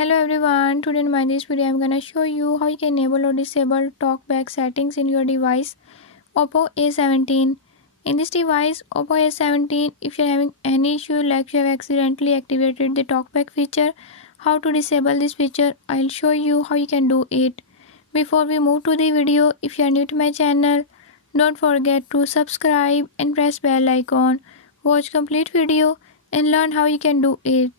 Hello everyone, today in this video I'm gonna show you how you can enable or disable talkback settings in your device Oppo A17. In this device Oppo A17, if you're having any issue like you have accidentally activated the talkback feature, how to disable this feature, I'll show you how you can do it. Before we move to the video, if you are new to my channel, don't forget to subscribe and press bell icon. Watch complete video and learn how you can do it.